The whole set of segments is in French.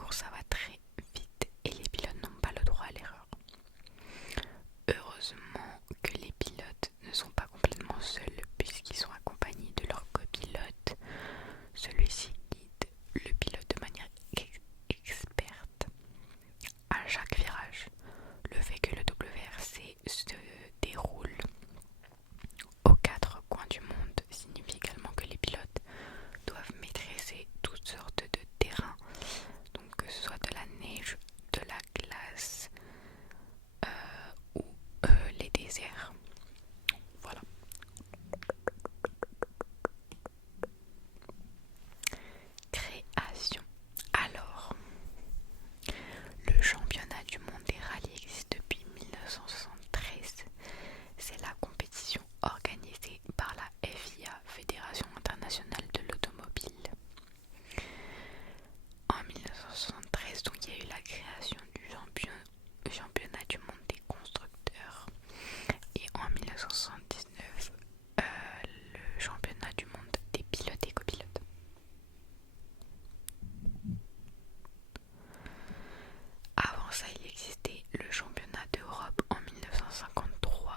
course ça va très vite et les pilotes n'ont pas le droit à l'erreur. Heureusement que les pilotes ne sont pas complètement seuls puisqu'ils sont accompagnés de leur copilote. Celui-ci guide le pilote de manière experte à chaque virage. Le fait que le WRC se déroule aux quatre coins du monde signifie également que les pilotes doivent maîtriser toutes sortes de terrains, donc que ce soit de la neige, de la glace ou les déserts. Voilà. Création. Alors, le championnat du monde des rallyes existe depuis 1973. C'est la compétition organisée par la FIA, Fédération internationale de l'automobile. En 1973, donc, il y a eu la création du championnat du monde des constructeurs. Et en 1979, le championnat du monde des pilotes et copilotes. Avant ça, il existait le championnat d'Europe en 1953,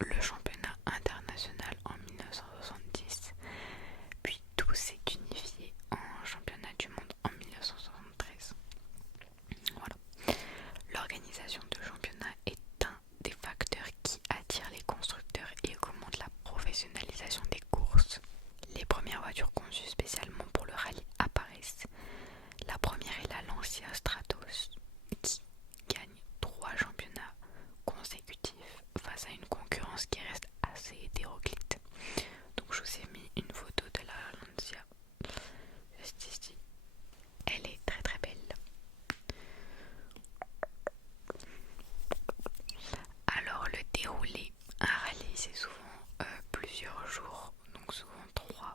le championnat international en 1970, puis tout s'est unifié en championnat du monde en 1973. Voilà. L'organisation de championnat est un des facteurs qui attire les constructeurs et augmente la professionnalisation des courses. Les premières voitures conçues spécialement pour le rallye apparaissent. La première est la Lancia Stratos qui gagne 3 championnats consécutifs face à une concurrence qui reste assez hétéroclite. Donc je vous ai mis une photo de la Lancia juste ici. Elle est très très belle. Alors le déroulé, un rallye c'est souvent plusieurs jours, donc souvent 3.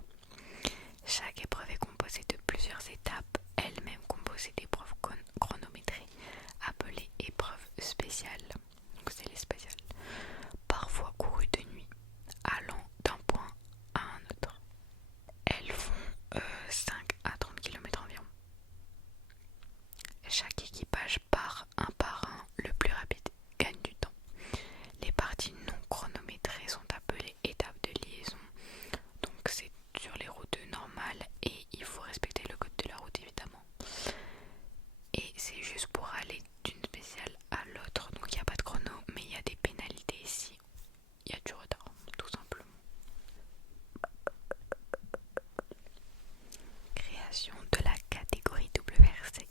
Chaque épreuve est composée de plusieurs étapes, elles-mêmes composées d'épreuves chronométrées, appelées épreuves spéciales. Donc c'est les spéciales. Parfois courues de nuit, allant d'un point à un autre. Elles font 5 à 30 km environ. Chaque équipage part un par un, le plus rapide gagne du temps. Les parties non chronométrées sont appelées étapes de liaison. Donc c'est sur les routes normales et il faut respecter le code de la route évidemment. Et c'est juste pour aller d'une spéciale à l'autre. Donc il n'y a pas de chrono mais il y a des pénalités ici. Il y a du retard tout simplement. Création de la catégorie WRC.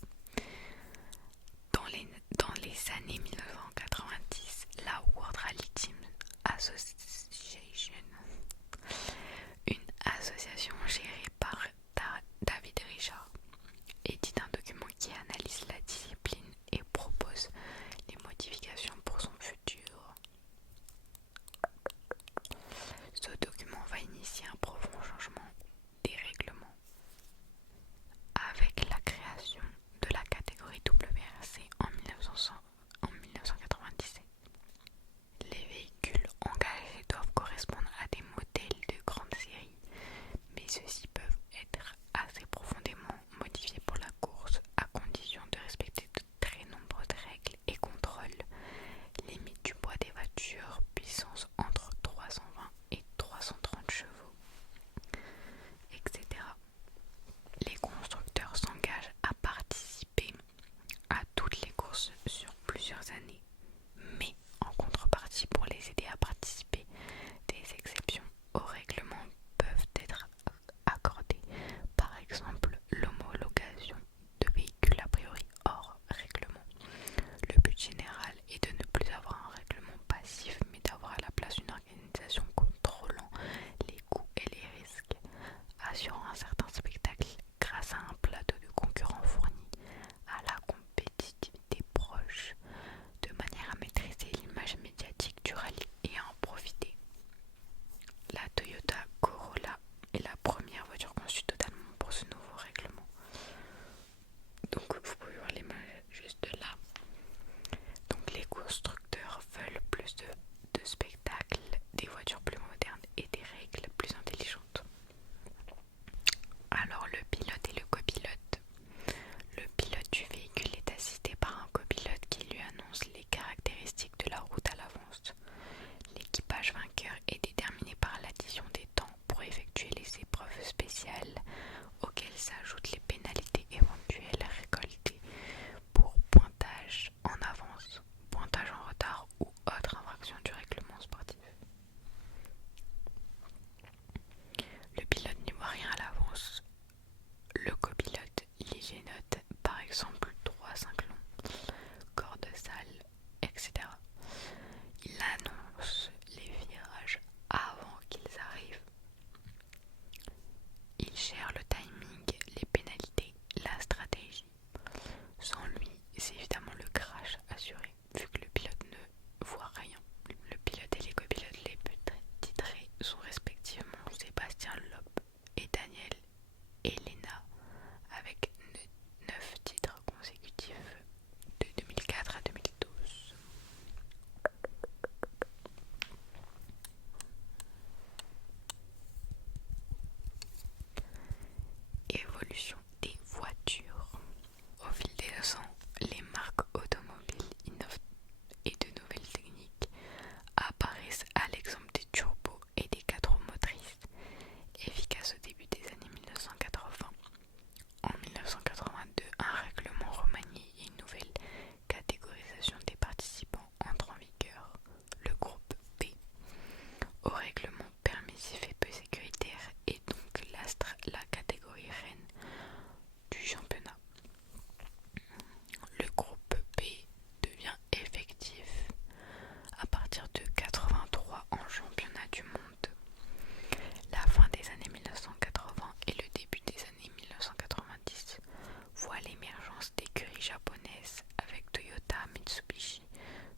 d'écuries japonaises avec Toyota, Mitsubishi,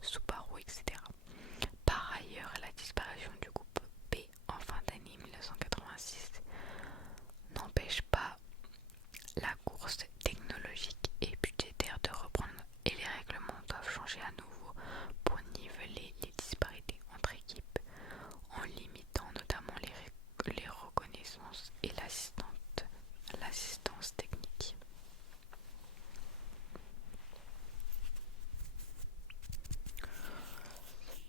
Subaru, etc. Par ailleurs, la disparition du groupe B en fin d'année 1986 n'empêche pas la course technologique et budgétaire de reprendre et les règlements doivent changer à nouveau pour niveler les disparités entre équipes en limitant notamment les reconnaissances et l'assistance technique.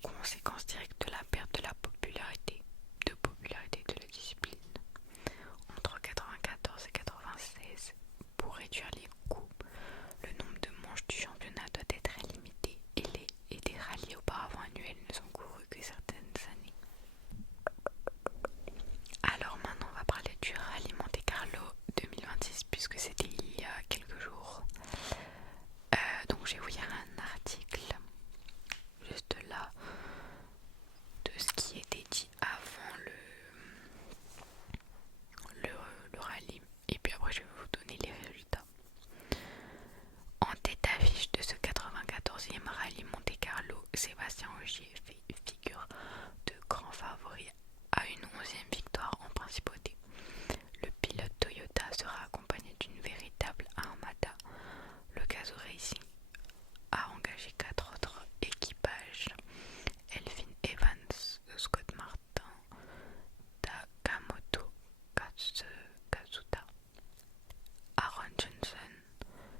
Conséquence directe de la perte de la popularité de la discipline. Entre 1994 et 1996, pour réduire les coûts, le nombre de manches du championnat doit être limité et des rallyes auparavant annuels ne sont courus que certaines années. Alors maintenant on va parler du rallye Monte Carlo 2026 puisque c'était il y a quelques jours. Donc je vais vous lire un article juste là de ce qui était dit avant le rallye et puis après je vais vous donner les résultats. En tête d'affiche de ce 94e rallye Monte Carlo, Sébastien Ogier fait figure de grand favori à une 11e victoire en principauté. Le pilote Toyota sera accompagné d'une véritable armada. Le Gazoo Racing a engagé 4 autres équipages: Elfyn Evans, Scott Martin, Takamoto Kazuta, Aaron Johnson,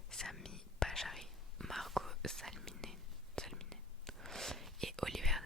Sami Pajari, Marco Salminen et Oliver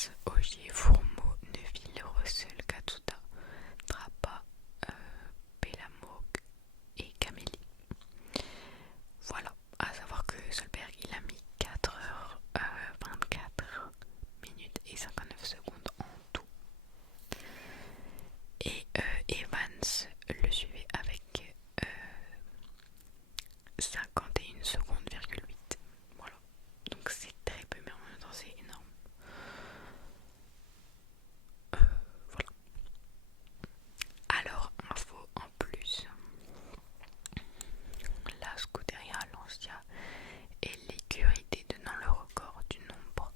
Evans, Ogier, Fourmeau, Neuville, Russell, Katsuta, Trappa, Pellamog et Camélie. Voilà, à savoir que Solberg il a mis 4h24 minutes et 59 secondes en tout. Et Evans le suivait avec 51 secondes,8. Voilà, donc c'est très peu mais en même temps c'est énorme. Voilà. Alors, info en plus, la Scuderia Lancia est l'écurie détenant le record du nombre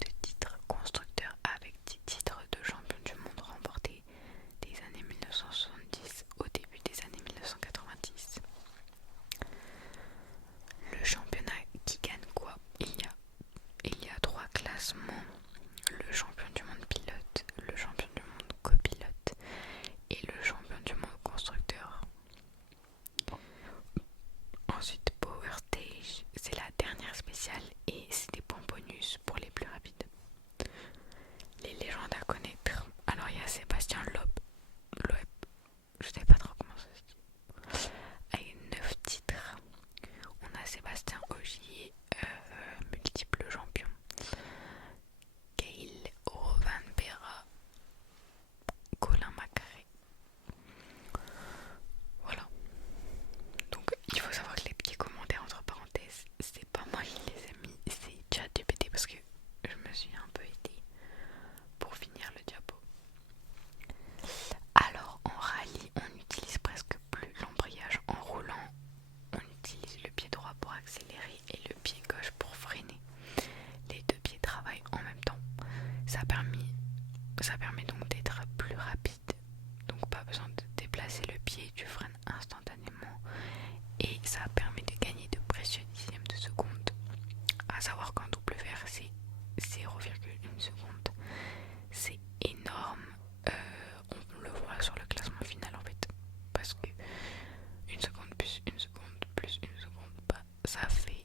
de titres constructeurs avec 10 titres de champion du monde remportés des années 1970 au début des années 1990. Le championnat qui gagne quoi? Il y a 3 classements: le champion du monde pilote, le champion du monde copilote et le champion du monde constructeur. Ensuite, Power Stage, c'est la dernière spéciale et c'est des points bonus pour les plus rapides. Les légendes à connaître. Alors il y a Sébastien Loeb, je sais pas trop comment ça se dit, avec 9 titres. On a Sébastien Ogier, multiple champion, Gail Rovanpera, Colin McRae. Voilà. Donc il faut savoir que les petits commentaires entre parenthèses, c'est pas moi qui les ai mis, c'est ChatGPT parce que je me suis un peu aidée pour finir le diapo. Alors en rallye, on n'utilise presque plus l'embrayage en roulant. On utilise le pied droit pour accélérer et le pied gauche pour freiner. Les deux pieds travaillent en même temps. Ça permet donc d'être plus rapide. Donc pas besoin de déplacer le pied, tu freines instantanément. Et ça permet de gagner de précieux dixièmes de seconde. À savoir qu'en WRC, 0,1 seconde, c'est énorme. On le voit sur le classement final en fait. Parce que 1 seconde plus 1 seconde plus 1 seconde, bah, ça fait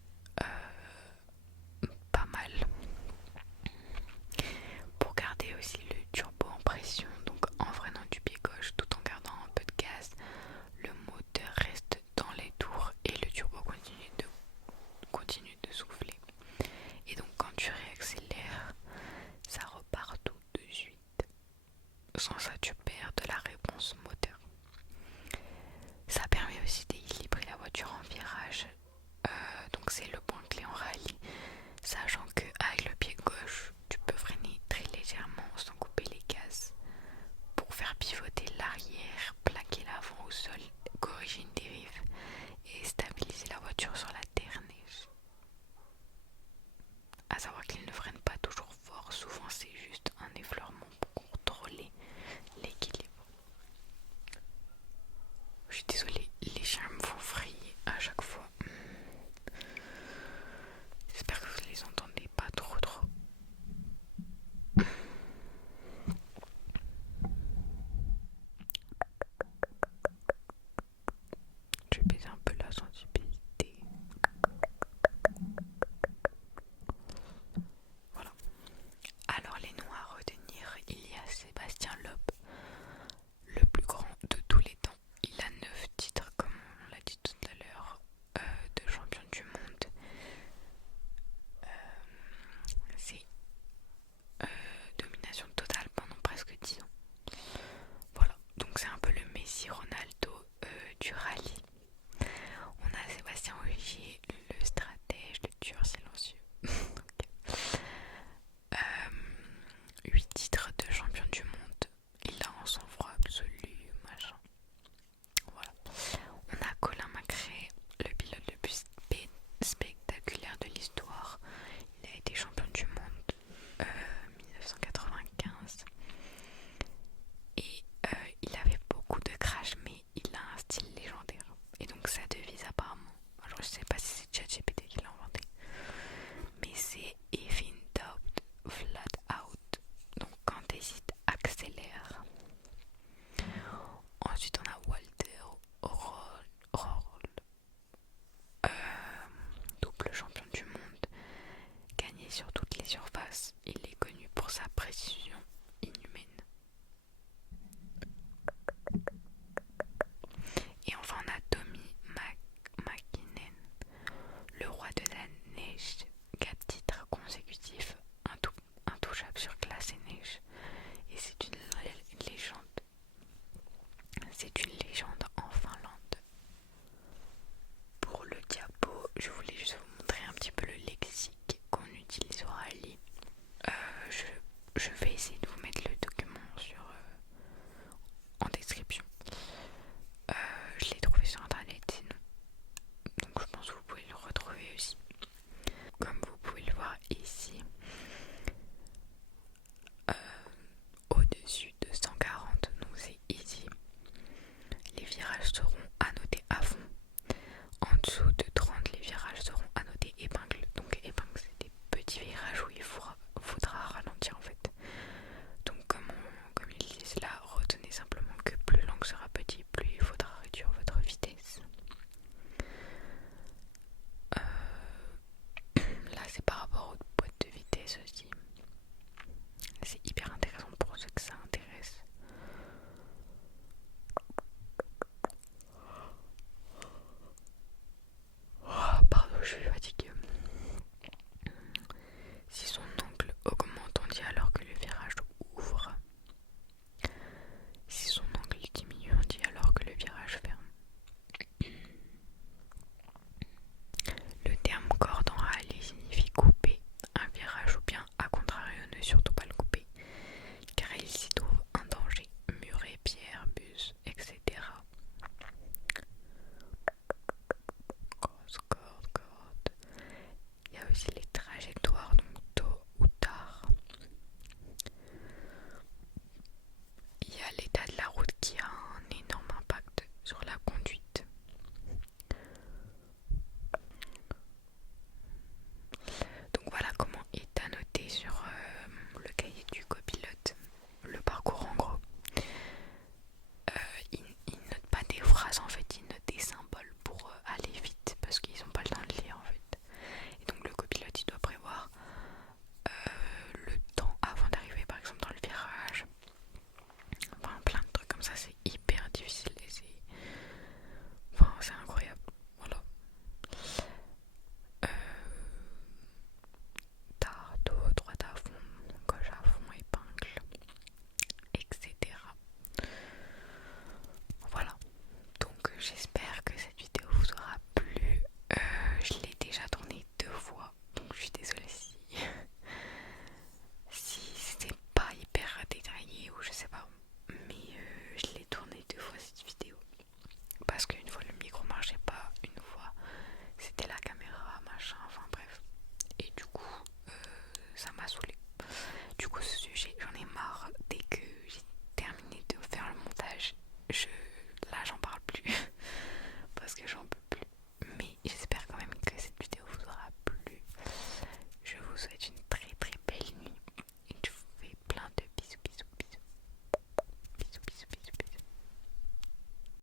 pas mal. Pour garder aussi le turbo en pression, donc en freinant du pied gauche tout en gardant un peu de gaz, le moteur reste dans les tours et le turbo continue de souffler. Et donc quand tu réaccélères, ça repart tout de suite. Sans ça, tu perds de la réponse moteur. Ça permet aussi d'équilibrer la voiture en virage. Donc c'est le point clé en rallye. Sachant que avec le pied gauche, tu peux freiner très légèrement sans couper les gaz pour faire pivoter l'arrière, plaquer l'avant au sol, corriger une dérive et stabiliser la voiture sur la terre neige. À savoir qu'il ne freine pas toujours fort, souvent c'est juste un effleurement pour contrôler les intouchable sur